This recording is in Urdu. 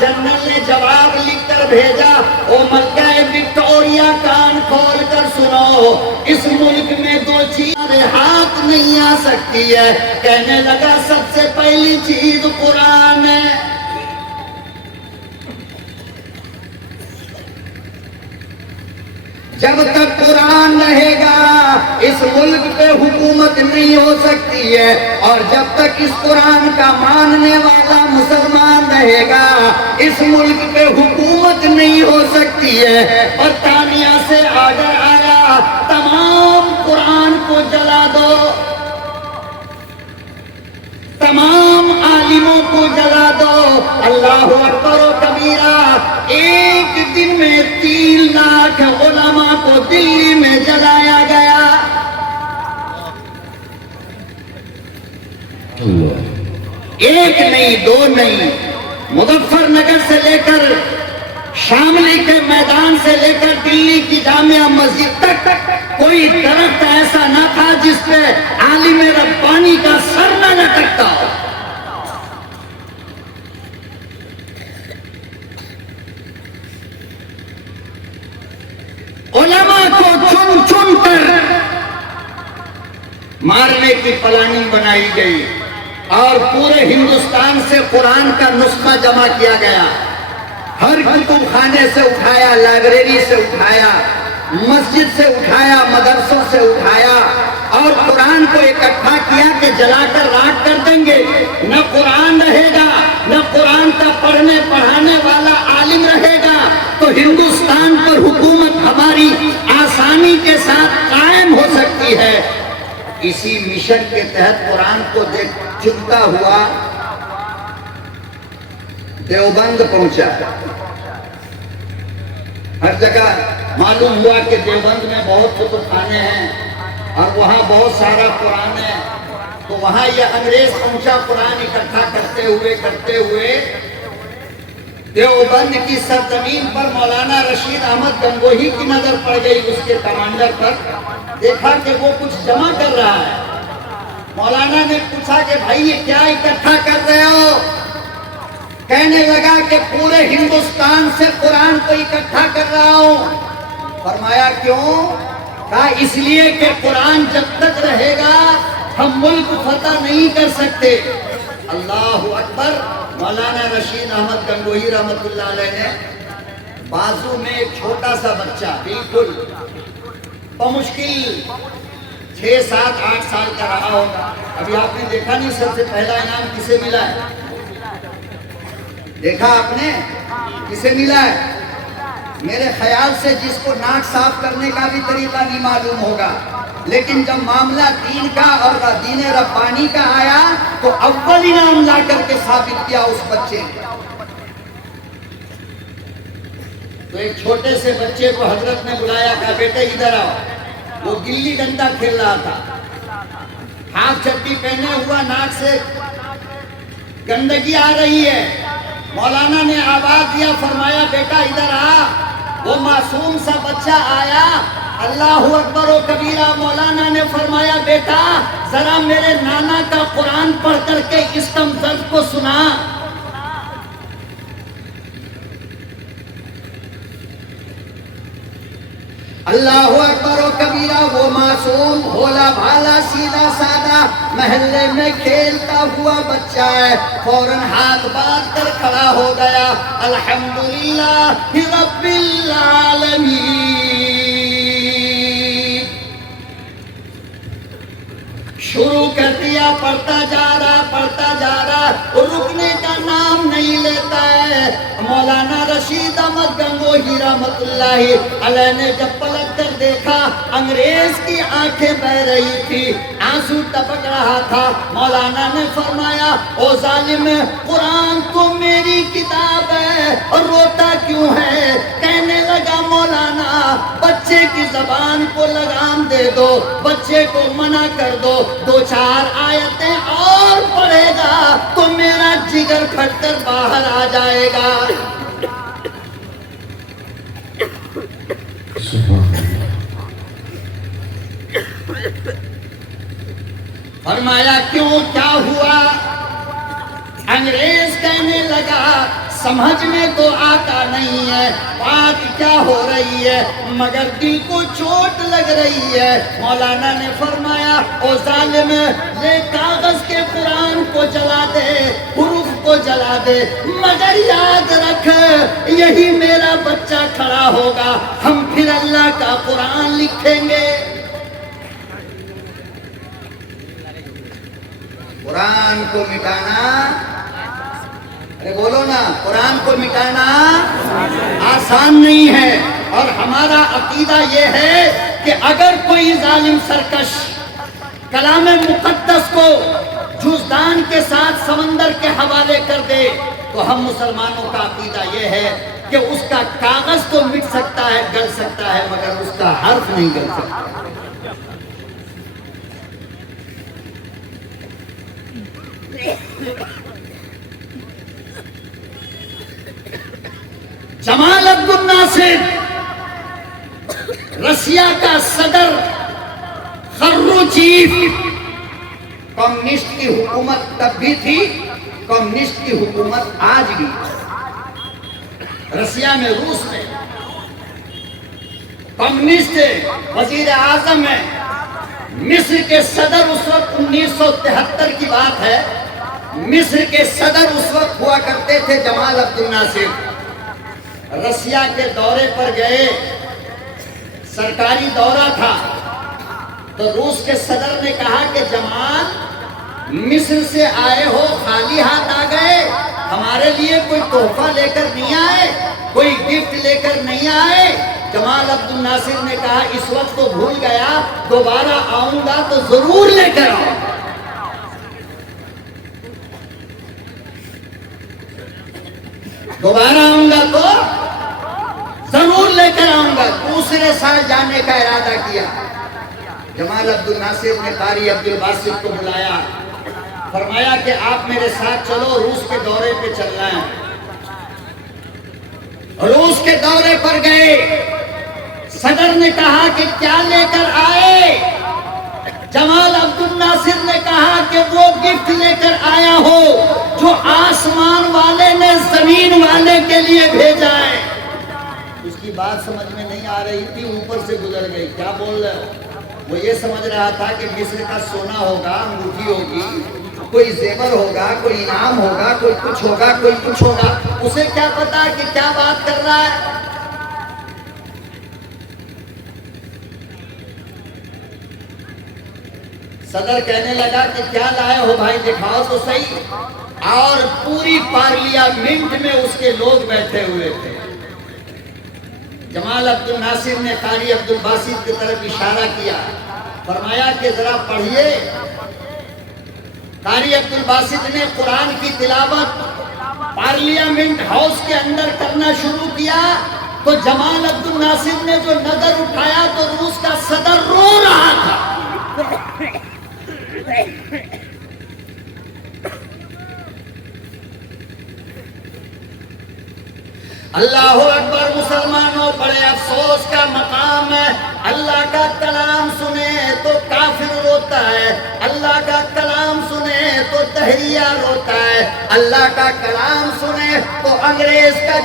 جنرل نے جواب لکھ کر بھیجا، او ملکہ وکٹوریا کان کھول کر سنو، اس ملک میں دو چیزیں ہاتھ نہیں آ سکتی ہے۔ کہنے لگا سب سے پہلی چیز قرآن ہے۔ جب تک قرآن رہے گا اس ملک پہ حکومت نہیں ہو سکتی ہے، اور جب تک اس قرآن کا ماننے والا مسلمان رہے گا اس ملک پہ حکومت نہیں ہو سکتی ہے۔ برطانیہ سے آرڈر آیا تمام قرآن کو جلا دو، تمام عالموں کو جلا دو۔ اللہ اکبر و کبیرہ، ایک دن میں 3 لاکھ علماء کو دلی میں جلایا گیا۔ ایک نہیں، 2 نہیں، مظفر نگر سے لے کر شاملی کے میدان سے لے کر دلی کی جامعہ مسجد تک کوئی درخت ایسا نہ تھا جس پہ عالم ربانی کا سر نہ لٹکتا ہو۔ علماء کو چن چن کر مارنے کی پلاننگ بنائی گئی، اور پورے ہندوستان سے قرآن کا نسخہ جمع کیا گیا۔ ہر کتب خانے سے اٹھایا، لائبریری سے اٹھایا، مسجد سے اٹھایا، مدرسوں سے اٹھایا، اور قرآن کو اکٹھا کیا کہ جلا کر راکھ کر دیں گے۔ نہ قرآن رہے گا، نہ قرآن کا پڑھنے پڑھانے والا عالم رہے گا، تو ہندوستان پر حکومت ہماری آسانی کے ساتھ قائم ہو سکتی ہے۔ اسی مشن کے تحت قرآن کو چنتا ہوا دیوبند پہنچا۔ ہر جگہ معلوم ہوا کہ دیوبند میں بہت کتب خانے ہیں اور وہاں بہت سارا قرآن ہے، تو وہاں یہ انگریز پہنچا قرآن اکٹھا کرتے ہوئے دیوبند کی سرزمین پر مولانا رشید احمد گنگوہی کی نظر پڑ گئی، اس کے کمانڈر پر۔ دیکھا کہ وہ کچھ جمع کر رہا ہے۔ مولانا نے پوچھا کہ بھائی یہ کیا اکٹھا کر رہے ہو؟ کہنے لگا کہ پورے ہندوستان سے قرآن کو اکٹھا کر رہا ہوں۔ فرمایا کیوں؟ کہا اس لیے کہ قرآن جب تک رہے گا ہم ملک فتح نہیں کر سکتے۔ اللہ اکبر۔ مولانا رشید احمد گنگوہی رحمت اللہ علیہ نے بازو میں ایک چھوٹا سا بچہ، بالکل بمشکل 6 7 8 سال کا رہا ہوگا۔ ابھی آپ نے دیکھا نہیں سب سے پہلا انعام کسے ملا ہے؟ دیکھا آپ نے کسے ملا ہے؟ میرے خیال سے جس کو ناک صاف کرنے کا بھی طریقہ نہیں معلوم ہوگا، لیکن جب معاملہ دین کا اور دین ربانی کا آیا تو اول انعام لا کر کے ثابت کیا اس بچے نے۔ تو ایک چھوٹے سے بچے کو حضرت نے بلایا، کہا بیٹے ادھر آؤ۔ وہ گلی ڈنڈا کھیل رہا تھا، ہاتھ چپٹی پہنے ہوا، ناک سے گندگی آ رہی ہے۔ مولانا نے آواز دیا، فرمایا بیٹا ادھر آ۔ وہ معصوم سا بچہ آیا، اللہ اکبر و کبیرہ۔ مولانا نے فرمایا بیٹا ذرا میرے نانا کا قرآن پڑھ کر کے اس کم درد کو سنا۔ اللہ اکبر و کبیرہ۔ وہ معصوم بھولا بھالا سیدھا سادہ محلے میں کھیلتا ہوا بچہ ہے، فوراً ہاتھ باندھ کر کھڑا ہو گیا، الحمدللہ رب العالمین۔ شروع کر دیا، پڑھتا جا رہا، رکنے کا نام نہیں لیتا ہے۔ مولانا رشید احمد گنگوہی رحمت اللہ علیہ نے جب پلٹ کر دیکھا، انگریز کی آنکھیں بہ رہی تھی، آنسو ٹپک رہا تھا۔ مولانا نے فرمایا او ظالم، قرآن تو میری کتاب ہے اور روتا کیوں ہے؟ کہنے لگا مولانا بچے کی زبان کو لگام دے دو، بچے کو منع کر دو، 2-4 آیتیں اور پڑھے گا تو میرا جگر پھٹ کر باہر آ جائے گا۔ فرمایا کیوں، کیا ہوا؟ انگریز کہنے لگا سمجھ میں تو آتا نہیں ہے بات کیا ہو رہی ہے، مگر دل کو چوٹ لگ رہی ہے۔ مولانا نے فرمایا او ظالم، یہ کاغذ کے قرآن کو جلا دے، حروف کو جلا دے، مگر یاد رکھ یہی میرا بچہ کھڑا ہوگا، ہم پھر اللہ کا قرآن لکھیں گے۔ قرآن کو مٹانا، ارے بولو نا، قرآن کو مٹانا آسان نہیں ہے، اور ہمارا عقیدہ یہ ہے کہ اگر کوئی ظالم سرکش کلام مقدس کو جوزدان کے ساتھ سمندر کے حوالے کر دے تو ہم مسلمانوں کا عقیدہ یہ ہے کہ اس کا کاغذ تو مٹ سکتا ہے، گل سکتا ہے، مگر اس کا حرف نہیں گل سکتا۔ جمال عبد الناصر رشیا کا صدر خروچیف، کمیونسٹ کی حکومت تب بھی تھی، کمیونسٹ کی حکومت آج بھی رشیا میں، روس میں کمیونسٹ وزیر اعظم ہے۔ مصر کے صدر اس وقت 1973 کی بات ہے، مصر کے صدر اس وقت ہوا کرتے تھے جمال عبد الناصر۔ رشیا کے دورے پر گئے، سرکاری دورہ تھا، تو روس کے صدر نے کہا کہ جمال مصر سے آئے ہو، خالی ہاتھ آ گئے، ہمارے لیے کوئی تحفہ لے کر نہیں آئے، کوئی گفٹ لے کر نہیں آئے۔ جمال عبد الناصر نے کہا اس وقت تو بھول گیا، دوبارہ آؤں گا تو ضرور لے کر آؤں گا۔ دوبارہ آؤں گا تو ضرور لے کر آؤں گا۔ دوسرے سال جانے کا ارادہ کیا، جمال عبد الناصر نے قاری عبد الباسط کو بلایا، فرمایا کہ آپ میرے ساتھ چلو، روس کے دورے پہ چلنا ہے۔ روس کے دورے پر گئے، صدر نے کہا کہ کیا لے کر آئے؟ جمال عبد الناصر نے کہا کہ وہ گفٹ لے کر آیا ہو جو آسمان والے نے زمین والے کے لیے بھیجا ہے۔ اس کی بات سمجھ میں نہیں آ رہی تھی، اوپر سے گزر گئی۔ کیا بول رہے ہو؟ وہ یہ سمجھ رہا تھا کہ مصر کا سونا ہوگا، انگوٹھی ہوگی، کوئی زیور ہوگا، کوئی انعام ہوگا، کوئی کچھ ہوگا، کوئی کچھ ہوگا۔ اسے کیا پتا کہ کیا بات کر رہا ہے؟ صدر کہنے لگا کہ کیا لائے ہو بھائی، دکھاؤ تو صحیح۔ اور پوری پارلیمنٹ میں اس کے لوگ بیٹھے ہوئے تھے۔ جمال عبد الناصر نے قاری عبد الباسط کی طرف اشارہ کیا، فرمایا کہ ذرا پڑھیے۔ قاری عبد الباسط نے قرآن کی تلاوت پارلیمنٹ ہاؤس کے اندر کرنا شروع کیا تو جمال عبد الناصر نے جو نظر اٹھایا تو روس کا صدر رو رہا تھا۔ اللہ اکبر مسلمانوں، بڑے افسوس کا مقام ہے۔ اللہ کا کلام سنے تو کافر روتا ہے، اللہ کا کلام سنے تو دہریہ روتا ہے، اللہ کا کلام سنے تو انگریز کا